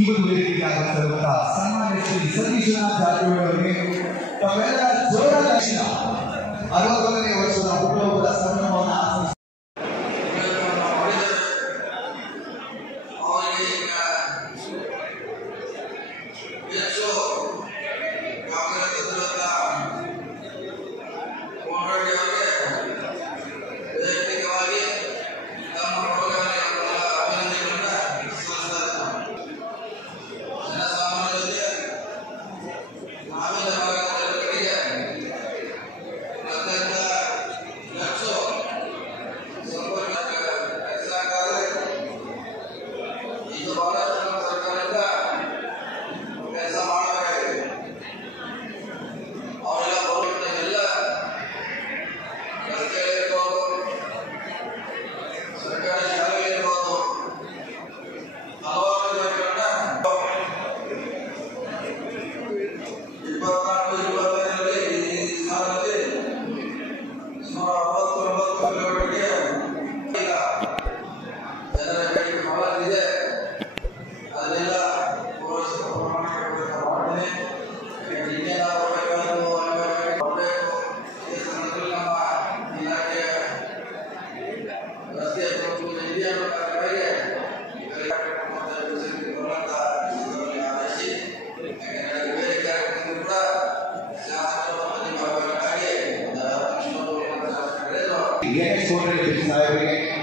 ಈವತ್ತು ವೇದಿಕೆಯಾಗುತ್ತಿರುವಂತಹ ಸನ್ಮಾನ್ಯ ಶ್ರೀ ಸತೀಶನಾಥ್ ಜಾರಕಿಹೊಳಿ ಅವರಿಗೆ ತಮ್ಮೆಲ್ಲರ ಜೋರಾದ 61ನೇ ವರ್ಷದ ಹುಟ್ಟುಹಬ್ಬದ ಸಂಭ್ರಮವನ್ನು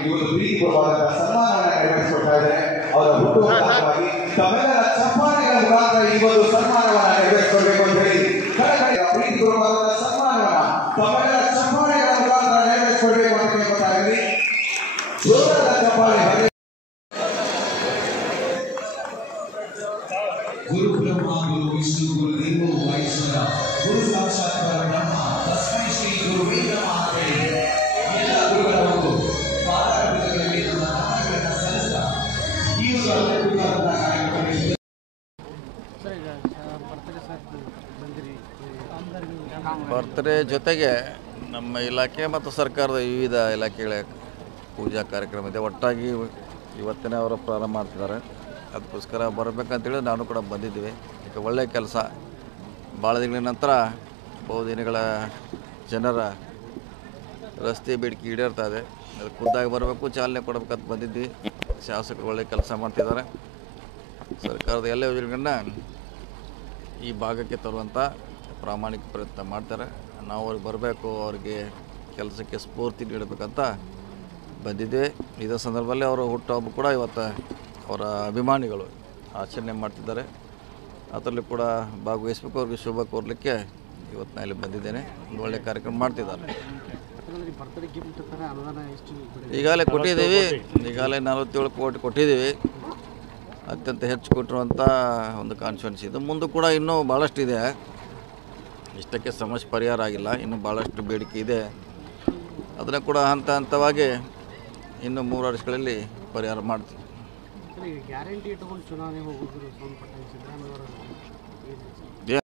ಇವತ್ತು ಪ್ರೀತಿಪೂರ್ವಕವಾದ ಸನ್ಮಾನವನ್ನು ನೆರವೇರಿಸಿಕೊಡ್ತಾ ಇದ್ದಾರೆ. ಅವರ ಹುಟ್ಟುಹಬ್ಬವಾಗಿ ತಮ್ಮೆಲ್ಲರ ಚಪ್ಪಾಳೆಗಳ ಮುಖಾಂತರ ಈ ಒಂದು ಸನ್ಮಾನವನ್ನು ನೆರವೇರಿಸಿಕೊಡ್ಬೇಕು ಅಂತ ಹೇಳಿ ಪ್ರೀತಿಪೂರ್ವಕವಾದ ಸನ್ಮಾನವನ್ನು ತಮ್ಮೆಲ್ಲರ ಚಪ್ಪಾಳೆಗಳ ಮುಖಾಂತರ ನೆರವೇರಿಸಿಕೊಡ್ಬೇಕು ಅಂತ ಕೇಳ್ಕೊತಾ ಇದ್ದೀವಿ. ಜೋರಾದ ಚಪ್ಪಾಳೆ. ಗುರು ಬ್ರಹ್ಮ ಗುರು ವಿಷ್ಣು ಗುರು ದೇವೋ ಮಹೇಶ್ವರ ಗುರು ಸಾಕ್ಷಾತ್ ಪರಬ್ರಹ್ಮ ತಸ್ಮೈ ಶ್ರೀ ಗುರುವೇ ನಮಃ. ಎಲ್ಲ ಗುರುಗಳ ಒಂದು ಪಾದಾರವಿಂದಗಳಲ್ಲಿ ನಮ್ಮ ನಮನಗಳನ್ನು ಸಲ್ಲಿಸ್ತಾ ಈ ಬರ್ತ್ಡೇ ಜೊತೆಗೆ ನಮ್ಮ ಇಲಾಖೆ ಮತ್ತು ಸರ್ಕಾರದ ವಿವಿಧ ಇಲಾಖೆಗಳ ಪೂಜಾ ಕಾರ್ಯಕ್ರಮ ಇದೆ. ಒಟ್ಟಾಗಿ ಇವತ್ತಿನ ಅವರು ಪ್ರಾರಂಭ ಮಾಡ್ತಿದ್ದಾರೆ. ಅದಕ್ಕೋಸ್ಕರ ಬರಬೇಕಂತೇಳಿ ನಾನು ಕೂಡ ಬಂದಿದ್ದೀವಿ. ಈಗ ಒಳ್ಳೆಯ ಕೆಲಸ. ಭಾಳ ದಿನಗಳ ನಂತರ ಬಹುದಿನಗಳ ಜನರ ರಸ್ತೆ ಬೇಡಿಕೆ ಈಡೇರ್ತಾ ಇದೆ. ಅದು ಖುದ್ದಾಗಿ ಬರಬೇಕು, ಚಾಲನೆ ಕೊಡಬೇಕಂತ ಬಂದಿದ್ವಿ. ಶಾಸಕರು ಒಳ್ಳೆಯ ಕೆಲಸ ಮಾಡ್ತಿದ್ದಾರೆ. ಸರ್ಕಾರದ ಎಲ್ಲ ಯೋಜನೆಗಳನ್ನ ಈ ಭಾಗಕ್ಕೆ ತರುವಂಥ ಪ್ರಾಮಾಣಿಕ ಪ್ರಯತ್ನ ಮಾಡ್ತಾರೆ. ನಾವು ಅವ್ರಿಗೆ ಬರಬೇಕು, ಅವ್ರಿಗೆ ಕೆಲಸಕ್ಕೆ ಸ್ಫೂರ್ತಿ ನೀಡಬೇಕಂತ ಬಂದಿದ್ದೆ. ಇದೇ ಸಂದರ್ಭದಲ್ಲಿ ಅವರ ಹುಟ್ಟುಹಬ್ಬ ಕೂಡ ಇವತ್ತು ಅವರ ಅಭಿಮಾನಿಗಳು ಆಚರಣೆ ಮಾಡ್ತಿದ್ದಾರೆ. ಅದರಲ್ಲಿ ಕೂಡ ಭಾಗವಹಿಸಬೇಕು, ಅವ್ರಿಗೆ ಶುಭ ಕೋರಲಿಕ್ಕೆ ಇವತ್ತು ನಾನು ಇಲ್ಲಿ ಬಂದಿದ್ದೇನೆ. ಒಂದು ಒಳ್ಳೆಯ ಕಾರ್ಯಕ್ರಮ ಮಾಡ್ತಿದ್ದಾರೆ. ಈಗಾಗಲೇ ಕೊಟ್ಟಿದ್ದೀವಿ. ಈಗಾಗಲೇ 47 ಕೋಟಿ ಕೊಟ್ಟಿದ್ದೀವಿ. ಅತ್ಯಂತ ಹೆಚ್ಚು ಕೊಟ್ಟಿರುವಂಥ ಒಂದು ಕಾನ್ಫಿಡೆನ್ಸ್ ಇದು. ಮುಂದೆ ಕೂಡ ಇನ್ನೂ ಭಾಳಷ್ಟು ಇದೆ. ಇಷ್ಟಕ್ಕೆ ಸಮಸ್ಯೆ ಪರಿಹಾರ ಆಗಿಲ್ಲ. ಇನ್ನೂ ಭಾಳಷ್ಟು ಬೇಡಿಕೆ ಇದೆ. ಅದನ್ನು ಕೂಡ ಹಂತ ಹಂತವಾಗಿ ಇನ್ನು 3 ವರ್ಷಗಳಲ್ಲಿ ಪರಿಹಾರ ಮಾಡ್ತೀವಿ. ಗ್ಯಾರಂಟಿ ಇಟ್ಕೊಂಡು ಚುನಾವಣೆ ಹೋಗೋದು